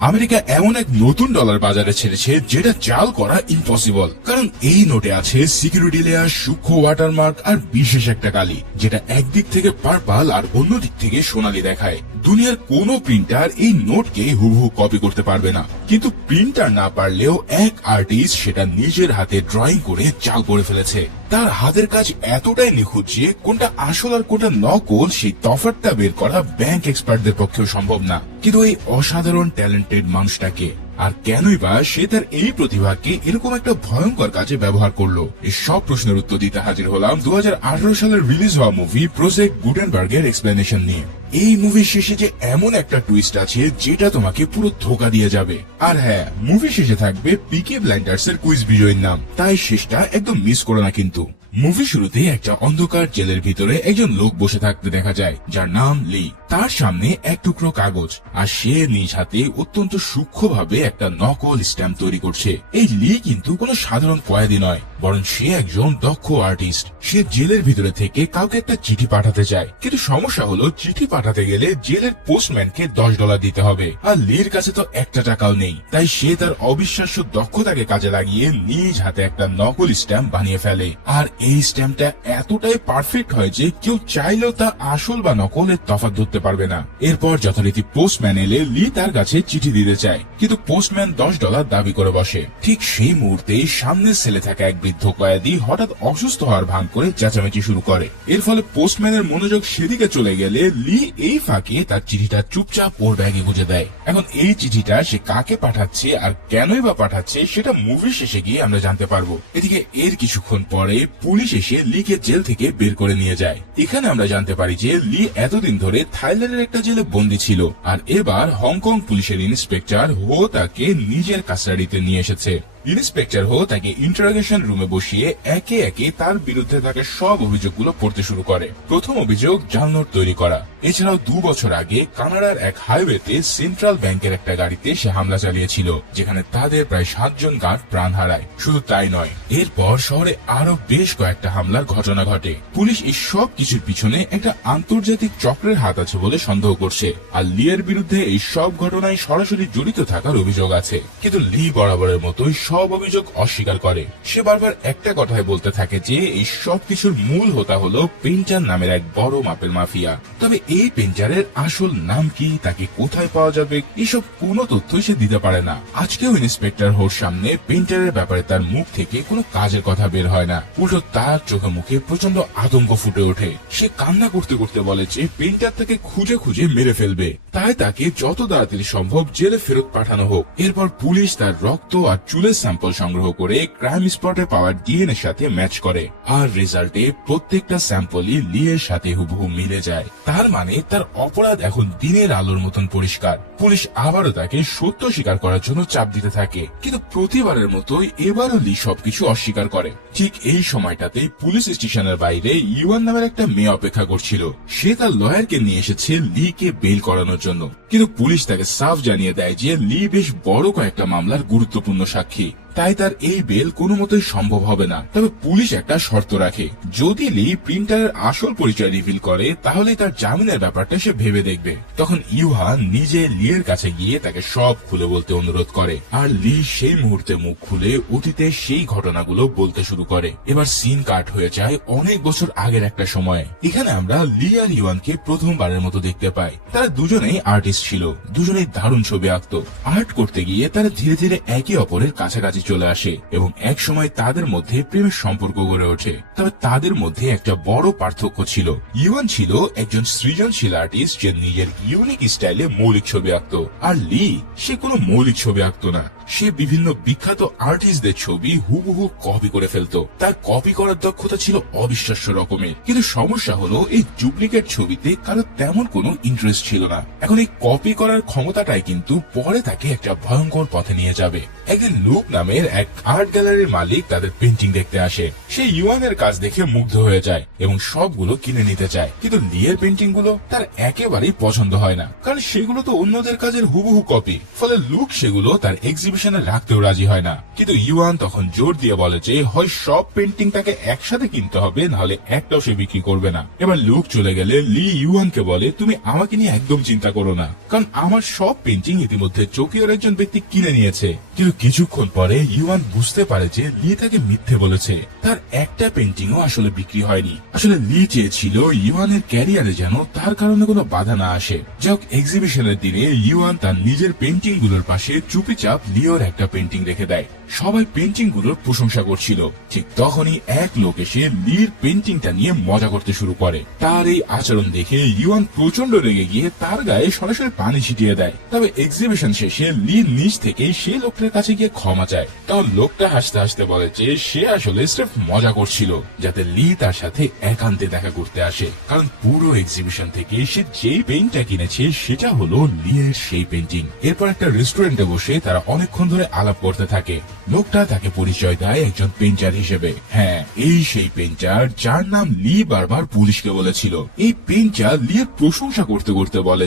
America এমন এক নতুন ডলার বাজারে ছেড়েছে যেটা চাল করা ইম্পসিবল, কারণ এই নোটে আছে সিকিউরিটি লেয়ার, সূক্ষ্ম ওয়াটারমার্ক আর বিশেষ একটা কালি, যেটা একদিক থেকে পার্পল আর অন্য দিক থেকে সোনালী দেখায়। দুনিয়ার কোনো প্রিন্টার এই নোটকে হুবহু কপি করতে পারবে না, কিন্তু প্রিন্টার না পারলেও এক আর্টিস্ট সেটা নিজের হাতে ড্রয়িং করে চাল করে ফেলেছে। তার হাতের কাজ এতটাই নিখুঁত যে কোনটা আসল আর কোনটা নকল সেই তফাৎটা বের করা ব্যাংক এক্সপার্টদের পক্ষেও সম্ভব না। কিন্তু এই অসাধারণ ট্যালেন্টেড মানুষটাকে আর কেনই বা সে তার এই প্রতিভাকে এরকম একটা ভয়ঙ্কর কাজে ব্যবহার করলো, এই সব প্রশ্নের উত্তর দিতে হাজির হলাম 2018 সালের রিলিজ হওয়া মুভি প্রজেক্ট গুটেনবার্গের এক্সপ্লেনেশন নিয়ে। এই মুভির শেষে যে এমন একটা টুইস্ট আছে যেটা তোমাকে পুরো ধোকা দিয়ে যাবে। আর হ্যাঁ, মুভি শেষে থাকবে পিকি ব্লাইন্ডার্স এর কুইজ বিজয়ীর নাম, তাই শেষটা একদম মিস করো না কিন্তু। মুভি শুরুতে একটা অন্ধকার জেলের ভিতরে একজন লোক বসে থাকতে দেখা যায় যার নাম লি। তার সামনে এক টুকরো কাগজ আর সে নিজ হাতে অত্যন্ত সূক্ষ্মভাবে একটা নকল স্ট্যাম্প তৈরি করছে। এই লি কিন্তু কোনো সাধারণ কয়েদি নয়, বরং সে একজন দক্ষ আর্টিস্ট। সে জেলের ভিতরে থেকে কাউকে একটা চিঠি পাঠাতে চায়, কিন্তু সমস্যা হলো চিঠি পাঠাতে গেলে জেলের পোস্টম্যানকে $10 দিতে হবে, আর লির কাছে তো একটা টাকাও নেই। তাই সে তার অবিশ্বাস্য দক্ষতাকে কাজে লাগিয়ে নিজ হাতে একটা নকল স্ট্যাম্প বানিয়ে ফেলে। আর এই স্ট্যাম্পটা এতটাই পারফেক্ট হয় যে কেউ চাইলেও তা আসল বা নকলের তফাৎ ধরতে পারবে না। এরপর যথারীতি পোস্টম্যান এলে লি তার কাছে চিঠি দিতে চায়, কিন্তু পোস্টম্যান $10 দাবি করে বসে। ঠিক সেই মুহূর্তে সামনের সেলে থাকা এক বৃদ্ধ কয়েদি হঠাৎ অসুস্থ হওয়ার ভান করে চেঁচামেচি শুরু করে। এর ফলে পোস্টম্যানের মনোযোগ সেদিকে চলে গেলে লি এই ফাঁকে তার চিঠিটা চুপচাপ ওর ব্যাগে গুঁজে দেয়। এখন এই চিঠিটা সে কাকে পাঠাচ্ছে আর কেনই বা পাঠাচ্ছে সেটা মুভির শেষে গিয়ে আমরা জানতে পারবো। এদিকে এর কিছুক্ষণ পরে পুলিশ এসে লিকে জেল থেকে বের করে নিয়ে যায়। এখানে আমরা জানতে পারি যে লি এতদিন ধরে থাইল্যান্ডের একটা জেলে বন্দী ছিল, আর এবার হংকং পুলিশের ইন্সপেক্টর হো তাকে নিজের কাস্টাডিতে নিয়ে এসেছে। ইন্সপেক্টর হো তাকে ইন্টারোগেশন রুমে বসিয়ে একে একে তার বিরুদ্ধে থাকা সব অভিযোগগুলো পড়তে শুরু করে। প্রথম অভিযোগ জাল নোট তৈরি করা। এছাড়াও 2 বছর আগে কানাডার এক হাইওয়েতে সেন্ট্রাল ব্যাংকের একটা গাড়িতে সে হামলা চালিয়েছিল, যেখানে তাদের প্রায় 7 জন গার্ড প্রাণ হারায়। শুধু তাই নয়, এরপর শহরে আরো বেশ কয়েকটা হামলার ঘটনা ঘটে। পুলিশ এই সব কিছুর পিছনে একটা আন্তর্জাতিক চক্রের হাত আছে বলে সন্দেহ করছে, আর লিয়ের বিরুদ্ধে এই সব ঘটনায় সরাসরি জড়িত থাকার অভিযোগ আছে। কিন্তু লি বরাবরের মতোই সব অভিযোগ অস্বীকার করে। সে বারবার একটা কথাই বলতে থাকে যে এই সব কিছুর মূল হোতা হলো পেইন্টার নামের এক বড় মাপের মাফিয়া। তবে এই পেইন্টারের আসল নাম কি, তাকে কোথায় পাওয়া যাবে, এসব কোনো তথ্যই সে দিতে পারে না। আজকেও ইন্সপেক্টর হোর সামনে পেইন্টারের ব্যাপারে তার মুখ থেকে কোনো কাজের কথা বের হয় না, উল্টো তার চোখে মুখে প্রচন্ড আতঙ্ক ফুটে ওঠে। সে কান্না করতে করতে বলে যে পেইন্টার তাকে খুঁজে খুঁজে মেরে ফেলবে, তাই তাকে যত তাড়াতাড়ি সম্ভব জেলে ফেরত পাঠানো হোক। এরপর পুলিশ তার রক্ত আর চুলের স্যাম্পল সংগ্রহ করে ক্রাইম স্পটে পাওয়া ডিএনএ সাথে ম্যাচ করে, আর রেজাল্টে প্রত্যেকটা স্যাম্পলই লিয়ের সাথে হুবহু মিলে যায়। তার মানে তার অপরাধ এখন দিনের আলোর মতন পরিষ্কার। পুলিশ আবারও তাকে সত্য স্বীকার করার জন্য চাপ দিতে থাকে, কিন্তু প্রতিবারের মতোই এবারও লি সবকিছু অস্বীকার করে। ঠিক এই সময়টাতে পুলিশ স্টেশনের বাইরে ইউয়ান নামের একটা মেয়ে অপেক্ষা করছিল। সে তার লয়ারকে নিয়ে এসেছে লি কে বেল করানোর জন্য, কিন্তু পুলিশ তাকে সাফ জানিয়ে দেয় যে লি বেশ বড় কয়েকটা মামলার গুরুত্বপূর্ণ সাক্ষী, তাই তার এই বেল কোনো মতোই সম্ভব হবে না। তবে পুলিশ একটা শর্ত রাখে, যদি লি প্রিন্টারের আসল পরিচয় রিভিল করে তাহলে তার জামিনের ব্যাপারটা সে ভেবে দেখবে। তখন ইউহান নিজে লির কাছে গিয়ে তাকে সব খুলে বলতে অনুরোধ করে, আর লি সেই মুহূর্তে মুখ খুলে অতীতে সেই ঘটনাগুলো বলতে শুরু করে। এবার সিন কাট হয়ে যায় অনেক বছর আগের একটা সময়ে। এখানে আমরা লি আর ইউয়ানকে প্রথমবারের মতো দেখতে পাই। তারা দুজনেই আর্টিস্ট ছিল, দুজনেই দারুণ ছবি আঁকতো। আর্ট করতে গিয়ে তারা ধীরে ধীরে একে অপরের কাছাকাছি চলে আসে এবং এক সময় তাদের মধ্যে প্রেমের সম্পর্ক গড়ে ওঠে। তবে তাদের মধ্যে একটা বড় পার্থক্য ছিল। ইউয়ান ছিল একজন সৃজনশীল আর্টিস্ট যে নিজের ইউনিক স্টাইলে মৌলিক ছবি আঁকতো, আর লি সে কোনো মৌলিক ছবি আঁকতো না। সে বিভিন্ন বিখ্যাত আর্টিস্টদের ছবি হুবহু কপি করে ফেলতো। তার কপি করার দক্ষতা ছিল অবিশ্বাস্য রকমের, কিন্তু সমস্যা হলো এই ডুপ্লিকেট ছবিতে কারো তেমন কোনো ইন্টারেস্ট ছিল না। এখন এই কপি করার ক্ষমতাটাই কিন্তু পরে তাকে একটা ভয়ঙ্কর পথে নিয়ে যাবে। একদিন লুক নামের এক আর্ট গ্যালারির মালিক তাদের পেন্টিং দেখতে আসে। সে ইউয়ানের কাজ দেখে মুগ্ধ হয়ে যায় এবং সবগুলো কিনে নিতে চায়, কিন্তু লিয়ের পেন্টিং গুলো তার একেবারেই পছন্দ হয় না, কারণ সেগুলো তো অন্যদের কাজের হুবহু কপি। ফলে লুক সেগুলো তার এক্সিবিশন এক্সিবিশনে রাখতেও রাজি হয় না। কিন্তু ইউয়ান তখন জোর দিয়ে বলে যে হয় সব পেন্টিং তাকে একসাথে কিনতে হবে, নাহলে একটাও সে বিক্রি করবে না। এবার লোক চলে গেলে লি ইউয়ানকে বলে, তুমি আমাকে নিয়ে একদম চিন্তা করো না, কারণ আমার সব পেন্টিং ইতিমধ্যে টোকিওর একজন ব্যক্তি কিনে নিয়েছে। কিন্তু কিছুক্ষণ পরে ইউয়ান বুঝতে পারে যে লি তাকে মিথ্যে বলেছে, তার একটা পেন্টিংও আসলে বিক্রি হয়নি। আসলে লি চেয়েছিল ইউয়ানের ক্যারিয়ারে যেন তার কারণে কোনো বাধা না আসে। যাক, এক্সিবিশনের দিনে ইউয়ান তার নিজের পেন্টিং গুলোর পাশে চুপিচাপ লিওর একটা পেন্টিং রেখে দেয়। সবাই পেন্টিং গুলোর প্রশংসা করছিল। ঠিক তখনই এক লোক এসে লির পেন্টিংটা নিয়ে মজা করতে শুরু করে। তার এই আচরণ দেখে ইউয়ান প্রচন্ড রেগে গিয়ে তার গায়ে সরাসরি পানি ছিটিয়ে দেয়। তবে এক্সিবিশন শেষে লি নিজ থেকে সে লোকটার কাছে গিয়ে ক্ষমা চায়। তখন লোকটা হাসতে হাসতে বলে যে সে আসলে স্রেফ মজা করছিল, যাতে লি তার সাথে একান্তে দেখা করতে আসে। কারণ পুরো এক্সিবিশন থেকে সে যেই পেইন্টটা কিনেছে সেটা হলো লিয়ের সেই পেন্টিং। এরপর একটা রেস্টুরেন্টে বসে তারা অনেকক্ষণ ধরে আলাপ করতে থাকে। লোকটা তাকে পরিচয় দেয় একজন পেইন্টার হিসেবে। হ্যাঁ, এই সেই পেইন্টার যার নাম লি বারবার পুলিশকে বলেছিল। এই পেইন্টার লিয়ের প্রশংসা করতে করতে বলে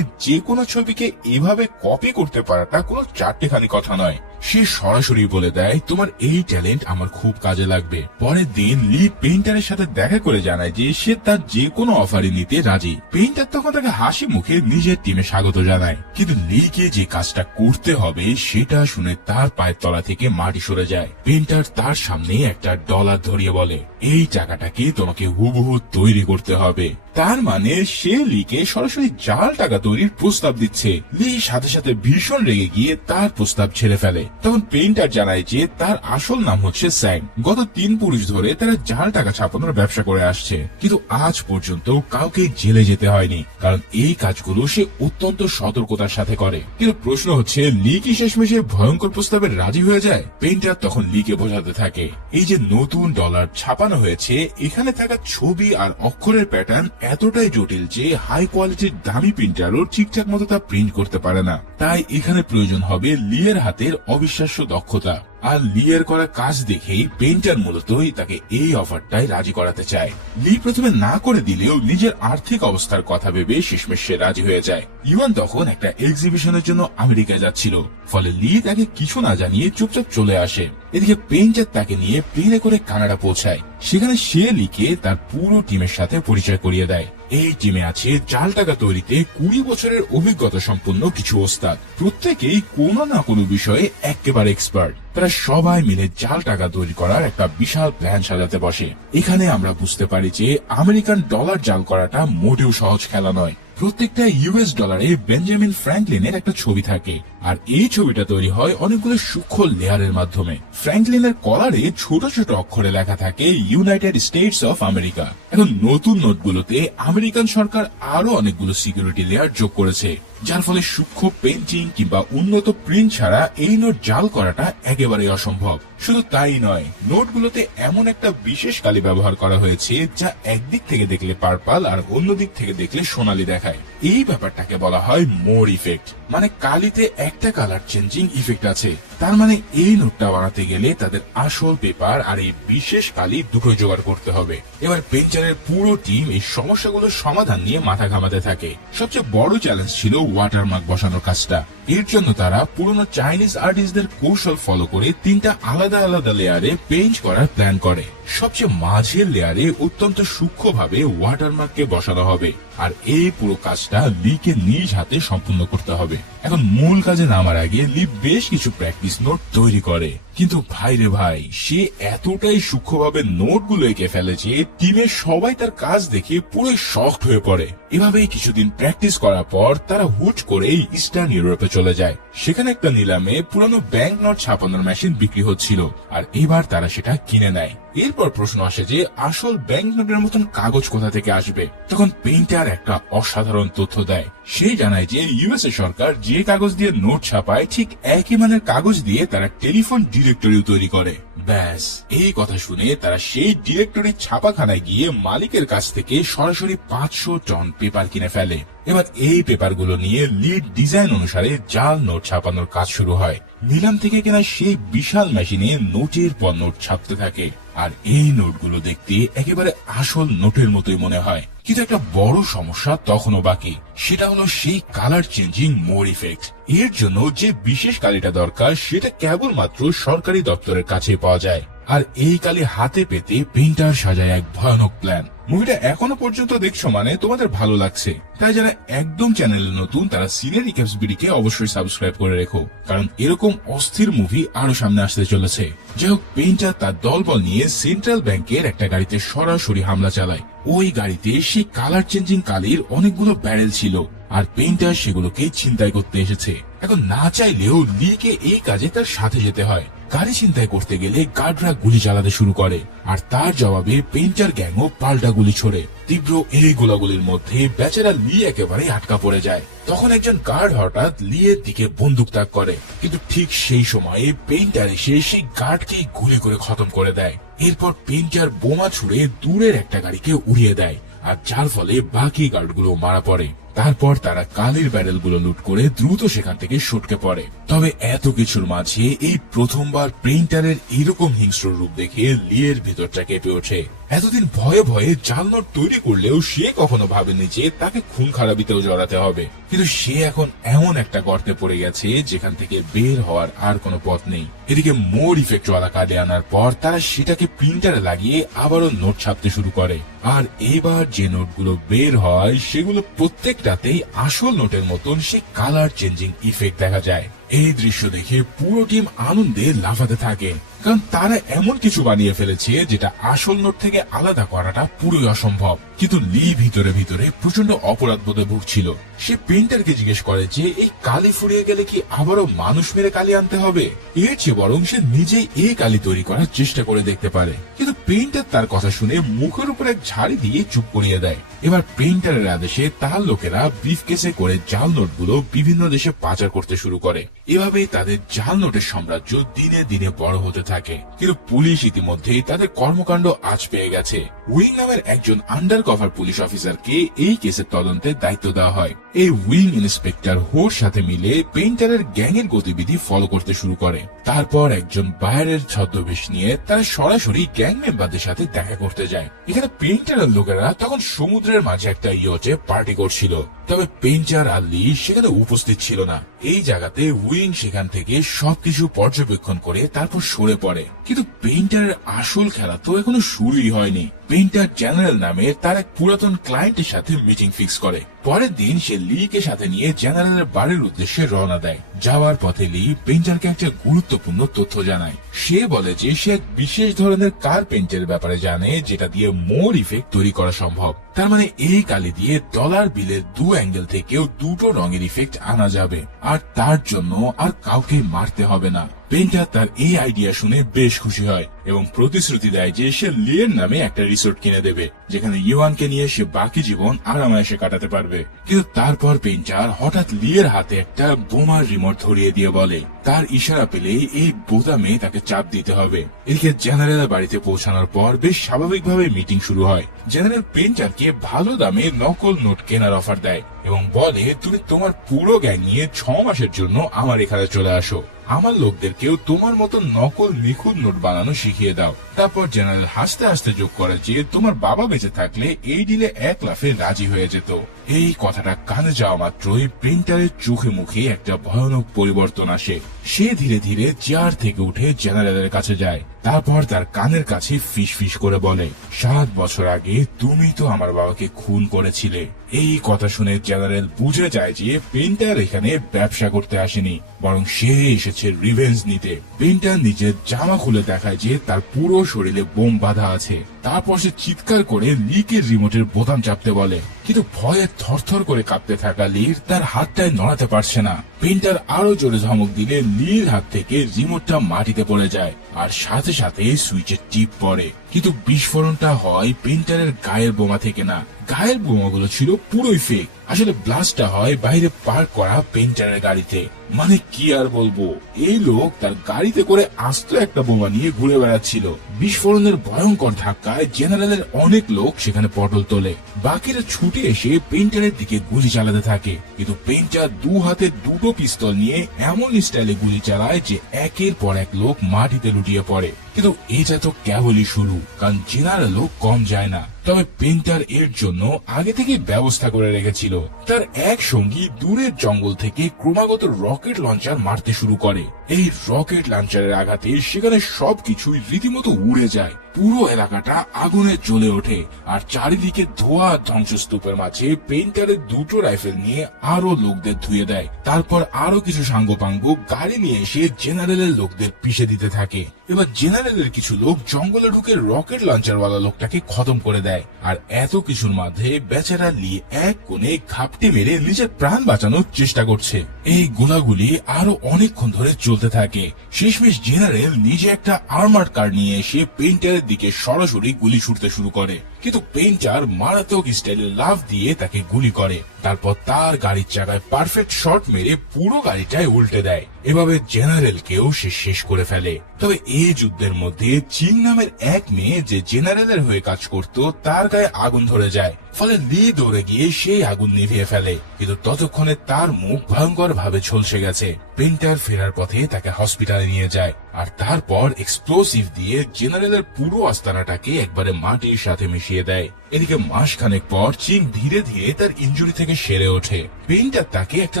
যে কোনো ছবিকে এভাবে কপি করতে পারাটা কোনো চারটেখানি কথা নয়। সে সরাসরি বলে দেয়, তোমার এই ট্যালেন্ট আমার খুব কাজে লাগবে। পরের দিন লি পেইন্টারের সাথে দেখা করে জানায় যে সে তার যে কোনো অফারই নিতে রাজি। পেইন্টার তখন তাকে হাসি মুখে নিজের টিমে স্বাগত জানায়। কিন্তু লিকে যে কাজটা করতে হবে সেটা শুনে তার পায়ের তলা থেকে মাটি সরে যায়। পেইন্টার তার সামনে একটা ডলার ধরিয়ে বলে, এই টাকাটাকে তোমাকে হুবহু তৈরি করতে হবে। তার মানে সে লিকে সরাসরি জাল টাকা তৈরির প্রস্তাব দিচ্ছে। লি সাথে সাথে ভীষণ রেগে গিয়ে তার প্রস্তাব ছেড়ে ফেলে। তখন পেইন্টার জানায় যে তার আসল নাম হচ্ছে স্যাং। গত 3 পুরুষ ধরে তারা জাল টাকা ছাপানোর ব্যবসা করে আসছে, কিন্তু আজ পর্যন্ত কাউকে জেলে যেতে হয়নি, কারণ এই কাজগুলো সে অত্যন্ত সতর্কতার সাথে করে। কিন্তু প্রশ্ন হচ্ছে, লি কি শেষমেশে ভয়ঙ্কর প্রস্তাবে রাজি হয়ে যায়? পেইন্টার তখন লিকে বোঝাতে থাকে, এই যে নতুন ডলার ছাপানো হয়েছে, এখানে থাকা ছবি আর অক্ষরের প্যাটার্ন এতটাই জটিল যে হাই কোয়ালিটির দামি প্রিন্টারও ঠিকঠাক মতো তা প্রিন্ট করতে পারে না। তাই এখানে প্রয়োজন হবে লিয়ের হাতের অবিশ্বাস্য দক্ষতা। আর লিয়ের করা কাজ দেখেই পেইন্টার মূলতই তাকে এই অফারটাই রাজি করাতে চায়। লি প্রথমে না করে দিলেও নিজের আর্থিক অবস্থার কথা ভেবে শেষমেশ সে রাজি হয়ে যায়। ইউয়ান তখন একটা এক্সিবিশনের জন্য আমেরিকায় যাচ্ছিল, ফলে লি তাকে কিছু না জানিয়ে চুপচাপ চলে আসে। এদিকে পেইন্টার তাকে নিয়ে প্লেনে করে কানাডা পৌঁছায়। সেখানে সে লিকে তার পুরো টিমের সাথে পরিচয় করিয়ে দেয়। এই টিমে আছে জাল টাকা তৈরিতে 20 বছরের অভিজ্ঞতা সম্পন্ন কিছু ওস্তাদ। প্রত্যেকেই কোনো না কোনো বিষয়ে একেবারে এক্সপার্ট। তারা সবাই মিলে জাল টাকা তৈরি করার একটা বিশাল প্ল্যান সাজাতে বসে। এখানে আমরা বুঝতে পারি যে আমেরিকান ডলার জাল করাটা মোটেও সহজ খেলা নয়। প্রত্যেকটা ইউএস ডলারে বেঞ্জামিন ফ্র্যাঙ্কলিনের একটা ছবি থাকে, আর এই ছবিটা তৈরি হয় অনেকগুলো সূক্ষ্ম লেয়ারের মাধ্যমে। ফ্র্যাঙ্কলিনের কলারে ছোট ছোট অক্ষরে লেখা থাকে ইউনাইটেড স্টেটস অফ আমেরিকা। এখন নতুন নোটগুলোতে আমেরিকান সরকার আরো অনেকগুলো সিকিউরিটি লেয়ার যোগ করেছে, যার ফলে সূক্ষ্ম পেইন্টিং কিংবা উন্নত প্রিন্ট ছাড়া এই নোট জাল করাটা একেবারেই অসম্ভব। শুধু তাই নয়, নোটগুলোতে এমন একটা বিশেষ কালি ব্যবহার করা হয়েছে যা একদিক থেকে দেখলে পার্পল আর অন্য দিক থেকে দেখলে সোনালী দেখায়। এই ব্যাপারটাকে বলা হয় মোর ইফেক্ট, মানে কালিতে একটা কালার চেঞ্জিং ইফেক্ট আছে। তার মানে এই নোটটা বানাতে গেলে তাদের আসল পেপার আর এই বিশেষ কালি দুটোই জোগাড় করতে হবে। এবার পেইন্টারের পুরো টিম এই সমস্যাগুলোর সমাধান নিয়ে মাথা ঘামাতে থাকে। সবচেয়ে বড় চ্যালেঞ্জ ছিল ওয়াটারমার্ক বসানোর কাজটা। এর জন্য তারা পুরনো চাইনিজ আর্টিস্টদের কৌশল ফলো করে 3টা আলাদা আলাদা লেয়ারে পেইন্ট করার প্ল্যান করে। সবচেয়ে মাঝের লেয়ারে অত্যন্ত সূক্ষ্মভাবে ওয়াটারমার্ককে বসানো হবে, আর এই পুরো কাজটা লিকে নিজ হাতে সম্পূর্ণ করতে হবে। এখন মূল কাজে নামার আগে লি বেশ কিছু প্র্যাকটিস নোট তৈরি করে, কিন্তু ভাই রে ভাই, সে এতটাই সূক্ষ্মভাবে নোটগুলো এঁকে ফেলে যে টিমের সবাই তার কাজ দেখে পুরো শকড হয়ে পড়ে। এভাবেই কিছুদিন প্র্যাকটিস করার পর তারা হুট করে ইস্টার্ন ইউরোপে চলে যায়। সেখানে একটা নিলামে পুরানো ব্যাংক নোট ছাপানোর মেশিন বিক্রি হচ্ছিল, আর এবার তারা সেটা কিনে নেয়। এরপর প্রশ্ন আসে যে আসল ব্যাংক নোটের মতন কাগজ কোথা থেকে আসবে। তখন পেইন্টার একটা অসাধারণ তথ্য দেয়। সে জানায় যে ইউএসএ সরকার যে কাগজ দিয়ে নোট ছাপায় ঠিক একই মানের কাগজ দিয়ে তারা টেলিফোন ডিরেক্টরিও তৈরি করে। ব্যাস, এই কথা শুনে তারা সেই ডিরেক্টরির ছাপাখানায় গিয়ে মালিকের কাছ থেকে সরাসরি 500 টন পেপার কিনে ফেলে। এবার এই পেপারগুলো নিয়ে লিড ডিজাইন অনুসারে জাল নোট ছাপানোর কাজ শুরু হয়। নিলাম থেকে কেনা সেই বিশাল মেশিনে নোটের পর নোট ছাপতে থাকে। আর এই নোটগুলো দেখতে একেবারে আসল নোটের মতোই মনে হয়, কিন্তু একটা বড় সমস্যা তখনও বাকি। সেটা হলো সেই কালার চেঞ্জিং মোর ইফেক্ট। এর জন্য যে বিশেষ কালিটা দরকার সেটা কেবলমাত্র সরকারি দপ্তরের কাছে পাওয়া যায়। আর এই কালি হাতে পেতে পেইন্টার সাজায় এক ভয়ানক প্ল্যান। মুভিটা এখনো পর্যন্ত দেখছো মানে তোমাদের ভালো লাগছে, তাই যারা একদম চ্যানেলে নতুন তারা সিনে রিক্যাপস বিডিকে অবশ্যই সাবস্ক্রাইব করে রেখো, কারণ এরকম অস্থির মুভি আরো সামনে আসতে চলেছে। যাই হোক, পেইন্টার তার দলবল নিয়ে সেন্ট্রাল ব্যাংকের একটা গাড়িতে সরাসরি হামলা চালায়। ওই গাড়িতে সেই কালার চেঞ্জিং কালির অনেকগুলো ব্যারেল ছিল, আর পেইন্টার সেগুলোকে ছিনতাই করতে এসেছে। এখন না চাইলেও লিকে এই কাজে তার সাথে যেতে হয়। গাড়ি ছিনতাই করতে গেলে গার্ডরা গুলি চালাতে শুরু করে, আর তার জবাবে পেইন্টার গ্যাংও পাল্টা গুলি ছোড়ে। তীব্র এই গোলাগুলির মধ্যে বেচারা লি একেবারে আটকা পড়ে যায়। তখন একজন গার্ড হঠাৎ লিয়ের দিকে বন্দুক তাক করে, কিন্তু ঠিক সেই সময়ে পেইন্টার এসে সেই গার্ডকে গুলি করে খতম করে দেয়। এরপর পেইন্টার বোমা ছুড়ে দূরের একটা গাড়িকে উড়িয়ে দেয়, আর যার ফলে বাকি গার্ডগুলো মারা পড়ে। তারপর তারা কালির ব্যারেলগুলো লুট করে দ্রুত সেখান থেকে সটকে পড়ে। তবে এত কিছুর মাঝে এই প্রথমবার পেইন্টারের এরকম হিংস্র রূপ দেখে লিয়ের ভিতরটা কেঁপে ওঠে। এতদিন ভয়ে ভয়ে জাল নোট তৈরি করলেও সে কখনো ভাবেনি যে তাকে খুন খারাপিতেও জড়াতে হবে, কিন্তু সে এখন এমন একটা গর্তে পড়ে গেছে যেখান থেকে বের হওয়ার আর কোনো পথ নেই। এদিকে মোর ইফেক্ট ওয়ালা কার্ডে আনার পর তারা সেটাকে প্রিন্টারে লাগিয়ে আবারও নোট ছাপতে শুরু করে। আর এবার যে নোটগুলো বের হয় সেগুলো প্রত্যেকটাতেই আসল নোটের মতন সে কালার চেঞ্জিং ইফেক্ট দেখা যায়। এই দৃশ্য দেখে পুরো টিম আনন্দে লাফাতে থাকে, কারণ তারা এমন কিছু বানিয়ে ফেলেছে যেটা আসল নোট থেকে আলাদা করাটা পুরোই অসম্ভব। কিন্তু লি ভিতরে ভিতরে প্রচন্ড অপরাধ বোধে ভুগছিল। সে পেইন্টারকে জিজ্ঞেস করে যে এই কালি ফুরিয়ে গেলে কি আবারও মানুষ মেরে কালি আনতে হবে? এর চেয়ে বরং সে নিজেই এই কালি তৈরি করার চেষ্টা করে দেখতে পারে। কিন্তু পেইন্টার তার কথা শুনে মুখের উপর এক ঝাড়ি দিয়ে চুপ করিয়ে দেয়। এবার পেইন্টারের আদেশে তার লোকেরা ব্রিফকেসে করে জাল নোটগুলো বিভিন্ন দেশে পাচার করতে শুরু করে। এভাবেই তাদের জাল নোটের সাম্রাজ্য দিনে দিনে বড় হতে থাকে। কিন্তু পুলিশ ইতিমধ্যেই তাদের কর্মকাণ্ড আঁচ পেয়ে গেছে। উইং নামের একজন আন্ডার কভার পুলিশ অফিসারকে এই কেসের তদন্তের দায়িত্ব দেওয়া হয়। এই উইং ইন্সপেক্টর হোর সাথে মিলে পেইন্টারের গ্যাংয়ের গতিবিধি ফলো করতে শুরু করে। তারপর একজন বায়ারের ছদ্মবেশ নিয়ে তারা সরাসরি গ্যাং মেম্বারদের সাথে দেখা করতে যায়। এখানে পেইন্টারের লোকেরা তখন সমুদ্রের মাঝে একটা ইয়টে পার্টি করছিল, তবে পেইন্টার আর লি সেখানে উপস্থিত ছিল না। এই জায়গাতে উইং সেখান থেকে সবকিছু পর্যবেক্ষণ করে তারপর সরে পড়ে। কিন্তু পেইন্টারের আসল খেলা তো এখনো শুরুই হয়নি। পেইন্টার জেনারেল নামে তার এক পুরাতন ক্লায়েন্টের সাথে মিটিং ফিক্স করে। পরের দিন সে লিকে সাথে নিয়ে জেনারেলের বাড়ির উদ্দেশ্যে রওনা দেয়। যাওয়ার পথে লি পেইন্টারকে একটা গুরুত্বপূর্ণ তথ্য জানায়। সে বলে যে সে এক বিশেষ ধরনের কার পেইন্টের ব্যাপারে জানে যেটা দিয়ে মোর ইফেক্ট তৈরি করা সম্ভব। তার মানে এই কালি দিয়ে ডলার বিলের দু অ্যাঙ্গেল থেকেও দুটো রঙের ইফেক্ট আনা যাবে, আর তার জন্য আর কাউকে মারতে হবে না। পেইন্টার তার এই আইডিয়া শুনে বেশ খুশি হয় এবং প্রতিশ্রুতি দেয় যে সে লিয়ের নামে একটা রিসোর্ট কিনে দেবে, যেখানে ইওয়ানকে নিয়ে সে বাকি জীবন আরামায়েশে কাটাতে পারবে। কিন্তু তারপর পেইন্টার হঠাৎ লিয়ের হাতে একটা বোমার রিমোট ধরিয়ে দিয়ে বলে তার ইশারা পেলে এই বোতামে তাকে চাপ দিতে হবে। এদিকে জেনারেলের বাড়িতে পৌঁছানোর পর বেশ স্বাভাবিকভাবে মিটিং শুরু হয়। জেনারেল পেইন্টারকে ভালো দামে নকল নোট কেনার অফার দেয় এবং বলে তুমি তোমার পুরো গ্যাং নিয়ে 6 মাসের জন্য আমার এখানে চলে আসো। আমার লোকদেরকেও তোমার মতো নকল নিখুঁত নোট বানানো শিখিয়ে দাও। তারপর জেনারেল হাসতে হাসতে যোগ করে যে তোমার বাবা বেঁচে থাকলে এই ডিলে 1 লাফে রাজি হয়ে যেত। এই কথাটা কানে যাওয়া মাত্রই পেইন্টারের চোখে মুখে একটা ভয়ানক পরিবর্তন আসে। সে ধীরে ধীরে চেয়ার থেকে উঠে জেনারেলের কাছে যায়। তারপর তার কানের কাছে ফিস ফিস করে বলে 7 বছর আগে তুমি তো আমার বাবাকে খুন করেছিলে। এই কথা শুনে জেনারেল বুঝে যায় যে পেইন্টার এখানে ব্যবসা করতে আসেনি, বরং সে এসেছে রিভেঞ্জ নিতে। পেইন্টার নিজের জামা খুলে দেখায় যে তার পুরো শরীরে বোম বাঁধা আছে। তারপর সে চিৎকার করে লিকের রিমোটের বোতাম চাপতে বলে, কিন্তু ভয়ে থরথর করে কাঁপতে থাকা লির তার হাতটায় নড়াতে পারছে না। পেইন্টার আরো জোরে ধমক দিলে লির হাত থেকে রিমোটটা মাটিতে পড়ে যায়, আর সাথে সাথে সুইচের টিপ পড়ে। কিন্তু বিস্ফোরণটা হয় পেইন্টারের গায়ের বোমা থেকে না, গায়ের বোমাগুলো ছিল পুরোই ফেক। আসলে ব্লাস্টটা হয় বাইরে পার্ক করা পেইন্টারের গাড়িতে। মানে কি আর বলবো, এই লোক তার গাড়িতে করে আস্ত একটা বোমা নিয়ে ঘুরে বেড়াচ্ছিল। বিস্ফোরণের ভয়ঙ্কর ধাক্কায় জেনারেলের অনেক লোক সেখানে পটল তোলে। বাকিরা ছুটে এসে পেইন্টারের দিকে গুলি চালাতে থাকে, কিন্তু পেইন্টার দু হাতে দুটো পিস্তল নিয়ে এমন স্টাইলে গুলি চালায় যে একের পর এক লোক মাটিতে লুটিয়ে পড়ে। কিন্তু এটা তো কেবলই শুরু, কারণ জেনারেলও কম যায় না। তবে পেইন্টার এর জন্য আগে থেকে ব্যবস্থা করে রেখেছিল। তার এক সঙ্গী দূরের জঙ্গল থেকে ক্রমাগত রকেট লঞ্চার মারতে শুরু করে। এই রকেট লঞ্চারের আঘাতে সেখানে সবকিছুই রীতিমতো উড়ে যায়। পুরো এলাকাটা আগুনে জ্বলে ওঠে, আর চারিদিকে ধোয়া ধ্বংসস্তূপের মাঝে পেইন্টারের দুটো রাইফেল নিয়ে আরো লোকদের ধুয়ে দেয়। তারপর আরো কিছু সাঙ্গপাঙ্গ গাড়ি নিয়ে এসে জেনারেলের লোকদের পিষে দিতে থাকে। এবার জেনারেলের কিছু লোক জঙ্গলে ঢুকে রকেট লঞ্চারওয়ালা লোকটাকে খতম করে দেয়। আর এত কিছুর মধ্যে বেচারা লি এক কোণে ঘাপটি মেরে নিজের প্রাণ বাঁচানোর চেষ্টা করছে। এই গোলাগুলি আরো অনেকক্ষণ ধরে চলতে থাকে। শেষমেশ জেনারেল নিজে একটা আর্মার্ড কার নিয়ে এসে পেইন্টারের দিকে সরাসরি গুলি ছুটতে শুরু করে, কিন্তু পেইন্টার মারাত্মক স্টাইলে লাফ দিয়ে তাকে গুলি করে। তারপর তার গাড়ির চাকায় পারফেক্ট শট মেরে পুরো গাড়িটাই উল্টে দেয়। এভাবে জেনারেলকেও সে শেষ করে ফেলে। তবে এই যুদ্ধের মধ্যে চিং নামের এক মেয়ে যে জেনারেলের হয়ে কাজ করত তার গায়ে আগুন ধরে যায়। ফলে লি দৌড়ে গিয়ে সেই আগুন নিভিয়ে ফেলে, কিন্তু ততক্ষণে তার মুখ ভয়ঙ্কর ভাবে ঝলসে গেছে। পেইন্টার ফেরার পথে তাকে হসপিটালে নিয়ে যায়, আর তারপর এক্সপ্লোসিভ দিয়ে জেনারেলের পুরো আস্তানাটাকে একবারে মাটির সাথে মিশিয়ে দেয়। এদিকে মাসখানেক পর চিং ধীরে ধীরে তার ইনজুরি থেকে সেরে ওঠে। পেইন্টার তাকে একটা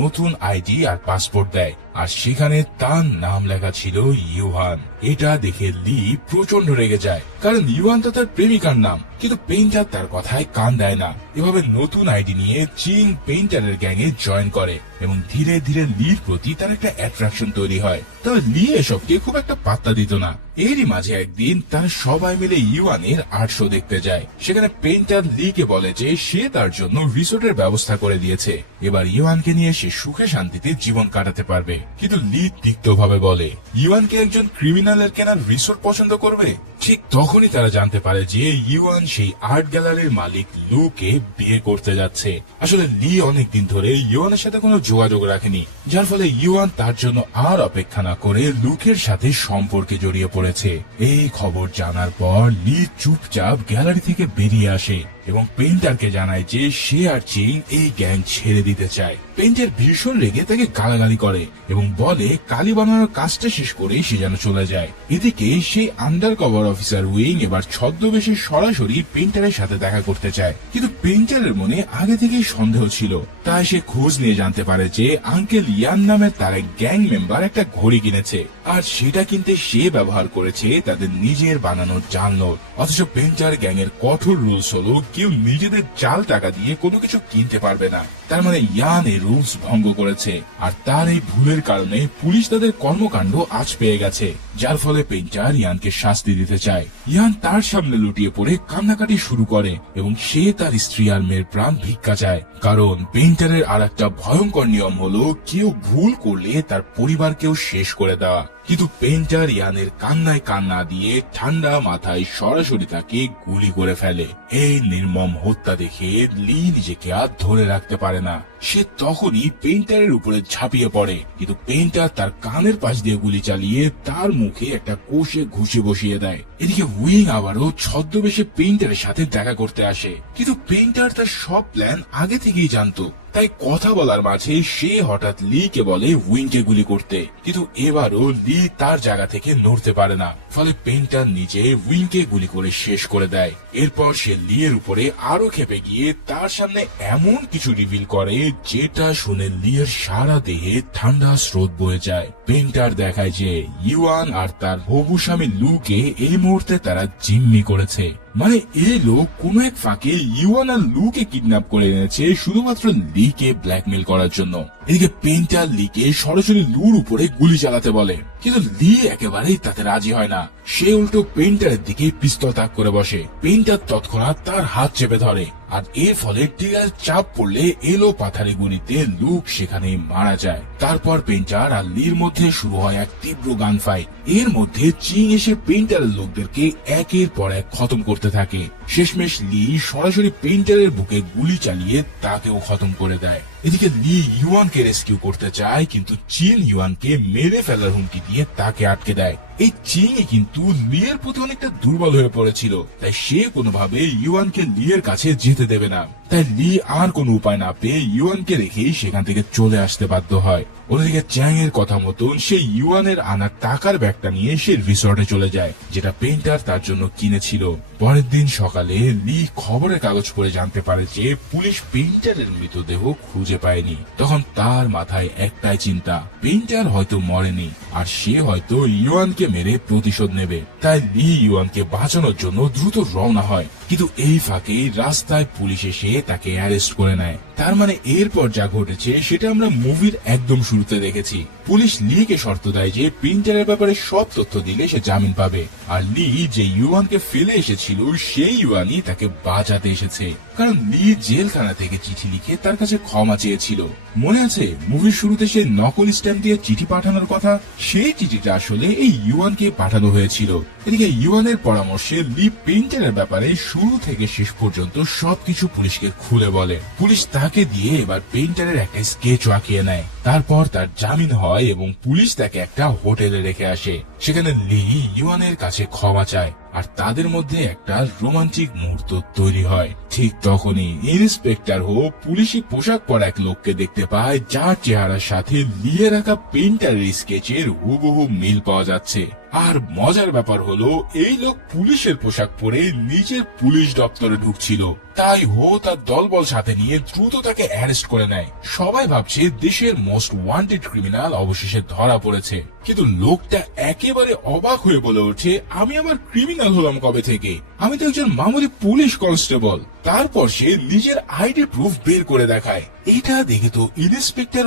নতুন আইডি আর পাসপোর্ট দেয়, আর সেখানে তার নাম লেখা ছিল ইউহান। এটা দেখে লি প্রচন্ড রেগে যায়, কারণ ইউহান তো তার প্রেমিকার নাম। কিন্তু পেইন্টার তার কথায় কান দেয় না। এভাবে নতুন আইডি নিয়ে চিং পেইন্টারের গ্যাংয়ে জয়েন করে, এবং ধীরে ধীরে লির প্রতি তার একটা অ্যাট্রাকশন তৈরি হয়। তবে লি এসবকে খুব একটা পাত্তা দিত না। এরই মাঝে একদিন তারা সবাই মিলে ইউয়ানের আর্ট শো দেখতে যায়। সেখানে পেইন্টার লিকে বলে যে সে তার জন্য রিসোর্টের ব্যবস্থা করে দিয়েছে, এবার ইউয়ানকে নিয়ে সে সুখে শান্তিতে জীবন কাটাতে পারবে। কিন্তু লি তিক্তভাবে বলে ইউয়ানকে একজন ক্রিমিনালের কেনার রিসোর্ট পছন্দ করবে। ঠিক তখনই তারা জানতে পারে যে ইউয়ান সেই আর্ট গ্যালারির মালিক লুকে বিয়ে করতে যাচ্ছে। আসলে লি অনেকদিন ধরে ইউয়ানের সাথে কোনো যোগাযোগ রাখেনি, যার ফলে ইউয়ান তার জন্য আর অপেক্ষা না করে লুকের সাথে সম্পর্কে জড়িয়ে পড়েছে। এই খবর জানার পর লি চুপচাপ গ্যালারি থেকে বেরিয়ে আসে এবং পেইন্টারকে জানায় যে সে আর চিং এই গ্যাং ছেড়ে দিতে চায়। পেইন্টার ভীষণ রেগে তাকে গালাগালি করে এবং বলে কালি বানানোর কাজটা শেষ করে সে যেন চলে যায়। এদিকে সেই আন্ডার কভার অফিসার উইং এবার ছদ্মবেশে সরাসরি পেইন্টারের সাথে দেখা করতে চায়, কিন্তু পেইন্টারের মনে আগে থেকেই সন্দেহ ছিল। তাই সে খোঁজ নিয়ে জানতে পারে যে আঙ্কেল ইয়ান নামের তার এক গ্যাং মেম্বার একটা ঘড়ি কিনেছে, আর সেটা কিনতে সে ব্যবহার করেছে তাদের নিজের বানানো জাল নোট। অথচ পেইন্টার গ্যাং এর কঠোর রুলস হলো কেউ নিজেদের জাল টাকা দিয়ে কোনো কিছু কিনতে পারবে না। তার মানে ইয়ান এই রুলস ভঙ্গ করেছে, আর তার এই ভুলের কারণে পুলিশ তাদের কর্মকাণ্ড আজ পেয়ে গেছে, যার ফলে পেইন্টার ইয়ানকে শাস্তি দিতে চায়। ইয়ান তার সামনে লুটিয়ে পড়ে কান্নাকাটি শুরু করে এবং সে তার স্ত্রী আর মেয়ের প্রাণ ভিক্ষা চায়, কারণ পেইন্টারের আর একটা ভয়ঙ্কর নিয়ম হলো কেউ ভুল করলে তার পরিবারকেও শেষ করে দেওয়া। কিন্তু পেইন্টার ইয়ানের কান্নায় কান্না দিয়ে ঠান্ডা মাথায় সরাসরি তাকে গুলি করে ফেলে। এই নির্মম হত্যা দেখে লি নিজেকে আর ধরে রাখতে পারে না। সে তখনই পেইন্টারের উপরে ঝাঁপিয়ে পড়ে, কিন্তু পেইন্টার তার কানের পাশ দিয়ে গুলি চালিয়ে তার মুখে একটা কোষে ঘুষি বসিয়ে দেয়। এদিকে উইং আবারও ছদ্মবেশে পেইন্টারের সাথে দেখা করতে আসে, কিন্তু পেইন্টার তার সব প্ল্যান আগে থেকেই জানতো। তাই কথা বলার মাঝে সে হঠাৎ লিকে বলে উইংকে গুলি করতে, কিন্তু এবারও লি তার জায়গা থেকে নড়তে পারে না। ফলে পেইন্টার নিজে উইংকে গুলি করে শেষ করে দেয়। এরপর সে লি এর উপরে আরো খেপে গিয়ে তার সামনে এমন কিছু রিভিল করে যেটা শুনে লি এর সারা দেহে ঠান্ডা স্রোত বয়ে যায়। পেইন্টার দেখায় যে ইউয়ান আর তার হবু স্বামী লুকে এই মুহূর্তে তারা জিম্মি করেছে। মানে এই লোক কোন এক ফাঁকে ইউয়ান আর লুকে কিডন্যাপ করে এনেছে শুধুমাত্র লিকে ব্ল্যাকমেল করার জন্য। এদিকে পেইন্টার লিকে সরাসরি লুর উপরে গুলি চালাতে বলে, কিন্তু লি একেবারেই তাতে রাজি হয় না। সে উল্টো পেইন্টারের দিকে পিস্তল তাক করে বসে। পেইন্টার তৎক্ষণাৎ তার হাত চেপে ধরে, আর এর ফলে টিয়ার চাপ পড়লে এলো পাথারে গুলিতে লুক সেখানে মারা যায়। তারপর পেন্টার আর লির মধ্যে শুরু হয় এক তীব্র গান ফাইট। এর মধ্যে চিং এসে পেন্টারের লোকদেরকে একের পর এক খতম করতে থাকে। শেষমেশ লি সরাসরি পেন্টারের বুকে গুলি চালিয়ে তাকেও খতম করে দেয়। এদিকে লি ইউয়ানকে রেস্কিউ করতে চায়, কিন্তু চিন ইউয়ানকে মেরে ফেলার হুমকি দিয়ে তাকে আটকে দেয়। এই চিং কিন্তু লিয়ের প্রতি অনেকটা দুর্বল হয়ে পড়েছিল, তাই সে কোনোভাবে ইউয়ানকে লিয়ের কাছে যেতে দেবে না। তাই লি আর কোনো উপায় না পেয়ে ইউয়ানকে রেখেই সেখান থেকে চলে আসতে বাধ্য হয়। অন্যদিকে চ্যাং এর কথা মতন সে ইউয়ানের আনা টাকার ব্যাগটা নিয়ে সে রিসর্টে চলে যায়, যেটা পেন্টার তার জন্য কিনেছিল। পরের দিন সকালে লি খবরের কাগজ পড়ে জানতে পারে যে পুলিশ পেন্টারের মৃতদেহ খুঁজে পায়নি। তখন তার মাথায় একটাই চিন্তা, পেন্টার হয়তো মরেনি আর সে হয়তো ইউয়ানকে মেরে প্রতিশোধ নেবে। তাই লি ইউয়ানকে বাঁচানোর জন্য দ্রুত রওনা হয়, কিন্তু এই ফাঁকে রাস্তায় পুলিশ এসে তাকে অ্যারেস্ট করে নেয়। তার মানে এরপর যা ঘটেছে সেটা আমরা মুভির একদম শুরুতে দেখেছি। পুলিশ লিকে শর্ত দেয় যে পেন্টারের ব্যাপারে সব তথ্য দিলে সে জামিন পাবে, আর লি যে ইউয়ানকে ফেলে এসেছিল সেই ইউয়ানই তাকে বাঁচাতে এসেছে। কারণ লি জেলখানা থেকে চিঠি লিখে তার কাছে ক্ষমা চেয়েছিল। মনে আছে মুভির শুরুতে সে নকল স্ট্যাম্প দিয়ে চিঠি পাঠানোর কথা? সেই চিঠিটা আসলে এই ইউয়ানকে পাঠানো হয়েছিল। এদিকে ইউয়ানের পরামর্শে লি পেন্টারের ব্যাপারে শুরু থেকে শেষ পর্যন্ত সবকিছু পুলিশকে খুলে বলে। পুলিশ তাকে দিয়ে এবার পেন্টারের একটা স্কেচ আঁকিয়ে নেয়। তারপর তার জামিন হয় এবং পুলিশ তাকে একটা হোটেলে রেখে আসে। সেখানে লি ইউয়ানের কাছে ক্ষমা চায় আর তাদের মধ্যে একটা রোমান্টিক মুহূর্ত তৈরি হয়। ঠিক তখনই ইন্সপেক্টর পুলিশি পোশাক পরা এক লোককে দেখতে পায়, যার চেহারার সাথে লিয়ে রাখা পেন্টারের স্কেচের হুবহু মিল পাওয়া যাচ্ছে। আর মজার ব্যাপার হলো এই লোক পুলিশের পোশাক পরে নিজের পুলিশ দপ্তরে ঢুকছিল। তাই তার দলবল সাথে নিয়ে দ্রুত তাকে অ্যারেস্ট করে নেয়। সবাই ভাবছে দেশের মোস্ট ওয়ান্টেড ক্রিমিনাল অবশেষে ধরা পড়েছে, কিন্তু লোকটা একেবারে অবাক হয়ে বলে ওঠে, আমি আমার ক্রিমিনাল হলাম কবে থেকে? আমি তো একজন মামুলি পুলিশ কনস্টেবল। তারপর সে নিজের আইডি প্রুফ বের করে দেখায়। এটা দেখে তো ইন্সপেক্টর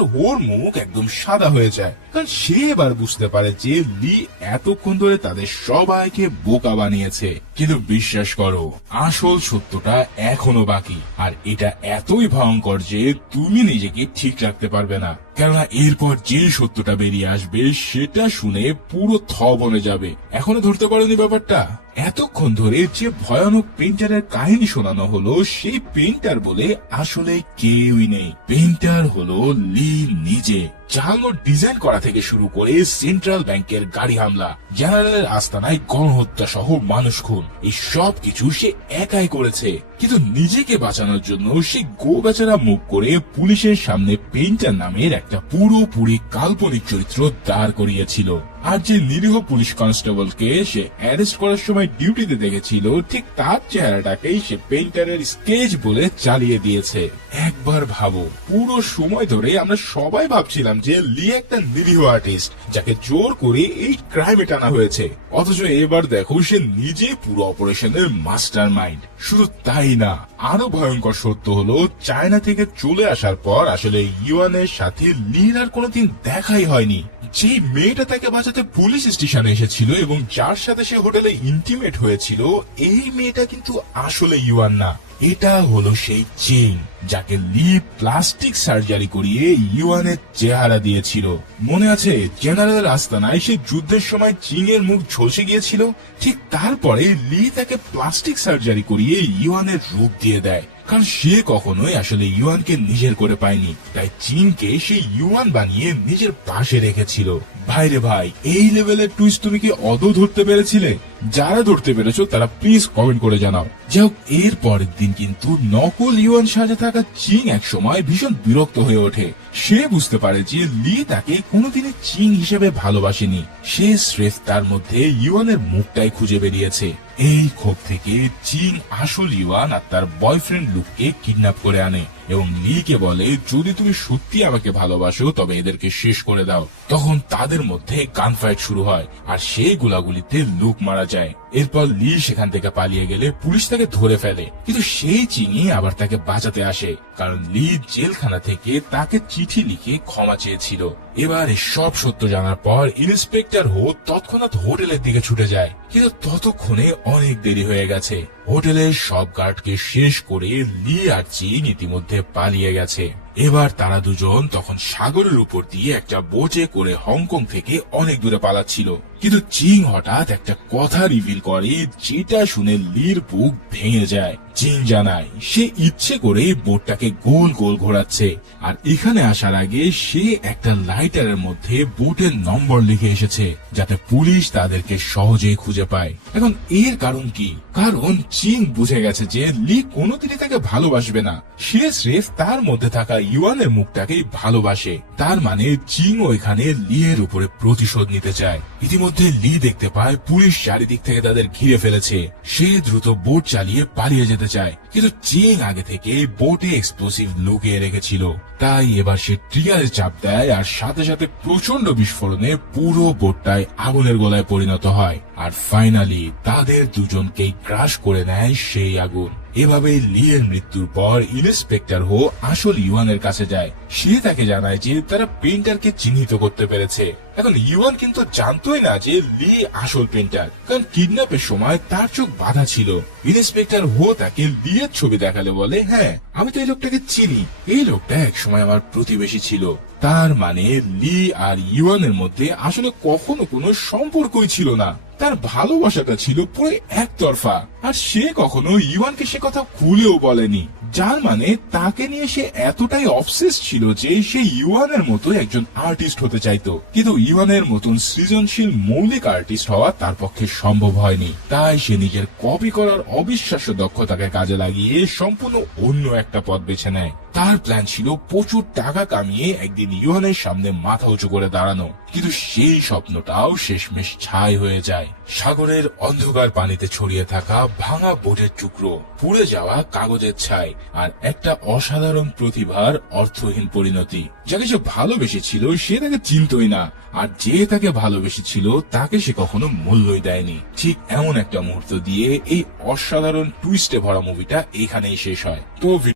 মুখ একদম সাদা হয়ে যায়, কারণ সে এবার বুঝতে পারে যে লি এতক্ষণ ধরে তাদের সবাইকে বোকা বানিয়েছে। কিন্তু বিশ্বাস করো, আসল সত্যটা এখনো বাকি, আর এটা এতই ভয়ঙ্কর যে তুমি নিজেকে ঠিক রাখতে পারবে না। কেননা এরপর যে সত্যটা বেরিয়ে আসবে সেটা শুনে পুরো থ বনে যাবে। এখনো ধরতে পারোনি ব্যাপারটা? এতক্ষণ ধরে যে ভয়ানক পেন্টারের কাহিনী শোনানো হলো, সেই পেন্টার বলে আসলে কেউই নেই। পেন্টার হলো লি নিজে। চালানোর ডিজাইন করা থেকে শুরু করে সেন্ট্রাল ব্যাংকের গাড়ি হামলা, জেনারেলের আস্তানায় গণহত্যা সহ মানুষ খুন, এই সব কিছু সে একাই করেছে। কিন্তু নিজেকে বাঁচানোর জন্য সে গো বেচারা মুখ করে পুলিশের সামনে পেন্টার নামের একটা পুরোপুরি কাল্পনিক চরিত্র দাঁড় করিয়েছিল। আর যে নিরীহ পুলিশ কনস্টেবলকে সে অ্যারেস্ট করার সময় ডিউটিতে দেখেছিল, ঠিক তার চেহারাটাকেই সে পেন্টারের স্কেচ বলে চালিয়ে দিয়েছে। একবার ভাবো, পুরো সময় ধরে আমরা সবাই ভাবছিলাম যে লি একটা নিরীহ আর্টিস্ট যাকে জোর করে এই ক্রাইমে টানা হয়েছে, অথচ এবার দেখো সে নিজে পুরো অপারেশনের মাস্টার মাইন্ড। শুধু তাই না, আরো ভয়ঙ্কর সত্য হলো চায়না থেকে চলে আসার পর আসলে ইউয়ানের সাথে লির আর কোনোদিন দেখাই হয়নি। যে মেয়েটা তাকে বাঁচাতে পুলিশ স্টেশনে এসেছিল এবং যার সাথে সে হোটেলে ইন্টিমেট হয়েছিল, এই মেয়েটা কিন্তু আসলে ইউয়ান না। এটা হলো সেই চিং, যাকে লি প্লাস্টিক সার্জারি করিয়ে ইউয়ানের চেহারা দিয়েছিল। মনে আছে জেনারেল আস্তানায় সে যুদ্ধের সময় চিং এর মুখ ঝলসে গিয়েছিল? ঠিক তারপরে লি তাকে প্লাস্টিক সার্জারি করিয়ে ইউয়ানের রূপ দিয়ে দেয়, কারণ সে কখনোই আসলে ইউয়ানকে নিজের করে পায়নি। তাই চিনকে সে ইউয়ান বানিয়ে নিজের পাশে রেখেছিল। ভাইরে ভাই, এই লেভেলের টুইস্ট তুমি কি আদৌ ধরতে পেরেছিলে? যারা ধরতে পেরেছো তারা প্লিজ কমেন্ট করে জানাও। যাই হোক, এর পরের দিন কিন্তু নকল ইউয়ান সাজে থাকা চিং এক সময় ভীষণ বিরক্ত হয়ে ওঠে। সে বুঝতে পারে যে লি তাকে কোনোদিনই চিং হিসেবে ভালোবাসেনি। সে স্রেফ তার মধ্যে ইউয়ানের মুখটাই খুঁজে বেরিয়েছে। এই ক্ষোভ থেকে চিং আসল ইউয়ান আর তার বয়ফ্রেন্ড লুককে কিডন্যাপ করে আনে এবং লিকে বলে, যদি তুমি সত্যি আমাকে ভালোবাসো তবে এদেরকে শেষ করে দাও। তখন তাদের মধ্যে গান ফাইট শুরু হয় আর সেই গোলাগুলিতে লুক মারা যায়। এরপর লি সেখান থেকে পালিয়ে গেলে পুলিশ তাকে ধরে ফেলে, কিন্তু সেই চিংই আবার তাকে বাঁচাতে আসে, কারণ লি জেলখানা থেকে তাকে চিঠি লিখে ক্ষমা চেয়েছিল। এবার সব সত্য জানার পর ইন্সপেক্টর হো তৎক্ষণাৎ হোটেলের দিকে ছুটে যায়, কিন্তু ততক্ষণে অনেক দেরি হয়ে গেছে। হোটেলের সব গার্ডকে শেষ করে লি আর চিং ইতিমধ্যে পালিয়ে গেছে। এবার তারা দুজন তখন সাগরের উপর দিয়ে একটা বোটে করে হংকং থেকে অনেক দূরে পালাচ্ছিল, কিন্তু চিং হঠাৎ একটা কথা রিভিল করে যেটা শুনে লির বুক ভেঙে যায়। চিং জানায় সে ইচ্ছে করে বোটটাকে গোল গোল ঘোরাচ্ছে, আর এখানে আসার আগে সে একটা লাইটারের মধ্যে বোটের নম্বর লিখে এসেছে, যাতে পুলিশ তাদেরকে সহজেই খুঁজে পায়। এখন এর কারণ কি? কারণ চিং বুঝে গেছে যে লি কোনোদিনই তাকে ভালোবাসবে না, সে স্রেফ তার মধ্যে থাকা ইউয়ানের মুখটাকেই ভালোবাসে। তার মানে চিংও এখানে লি এর উপরে প্রতিশোধ নিতে চায়। ইতিমধ্যে লি দেখতে পায় পুলিশ চারিদিক থেকে তাদের ঘিরে ফেলেছে। সে দ্রুত বোট চালিয়ে পালিয়ে যেতে চায়, কিন্তু চিং আগে থেকে বোটে এক্সপ্লোসিভ লুকিয়ে রেখেছিল। তাই এবার সে ট্রিগারে চাপ দেয়, আর সাথে সাথে প্রচন্ড বিস্ফোরণে পুরো বোটটাই আগুনের গোলায় পরিণত হয়। আর ফাইনালি তাদের দুজনকেই ক্রাশ করে নেয় সেই আগুন। এভাবে লি এর মৃত্যুর পর ইন্সপেক্টর হো আসল ইউয়ানের কাছে যায়। সে তাকে জানায় যে তারা পেইন্টারকে চিহ্নিত করতে পেরেছে। এখন ইউয়ান কিন্তু জানতোই না যে লি আসল পেইন্টার, কারণ কিডন্যাপের সময় তার চোখ বাঁধা ছিল। ইন্সপেক্টর হো তাকে লি এর ছবি দেখালে বলে, হ্যাঁ আমি তো এই লোকটাকে চিনি, এই লোকটা একসময় আমার প্রতিবেশী ছিল। তার মানে লি আর ইউয়ানের মধ্যে আসলে কখনো কোনো সম্পর্কই ছিল না, তার ভালোবাসাটা ছিল পুরো একতরফা। আর সে কখনো ইউয়ানকে সে কথা খুলেও বলেনি, যার মানে তাকে নিয়ে সে এতটাই অবসেস ছিল যে সে ইউয়ানের মতো একজন আর্টিস্ট হতে চাইতো, কিন্তু ইউয়ানের মতন সৃজনশীল মৌলিক আর্টিস্ট হওয়া তার পক্ষে সম্ভব হয়নি। তাই সে নিজের কপি করার অবিশ্বাস্য দক্ষতাকে কাজে লাগিয়ে সম্পূর্ণ অন্য একটা পথ বেছে নেয়। তার প্ল্যান ছিল প্রচুর টাকা কামিয়ে একদিন ইউয়ানের সামনে মাথা উঁচু করে দাঁড়ানো, কিন্তু সেই স্বপ্নটাও শেষমেশ ছাই হয়ে যায়। সাগরের অন্ধকার পানিতে ছড়িয়ে থাকা ভাঙা বোটের টুকরো, পুড়ে যাওয়া কাগজের ছাই, আর একটা অসাধারণ প্রতিভার অর্থহীন পরিণতি। যাকে সে ভালোবেসেছিল সে তাকে চিনতই না, আর যে তাকে ভালোবেসেছিল তাকে সে কখনো মূল্যই দেয়নি। ঠিক এমন একটা মুহূর্ত দিয়ে এই অসাধারণ টুইস্টে ভরা মুভিটা এখানেই শেষ হয়। তো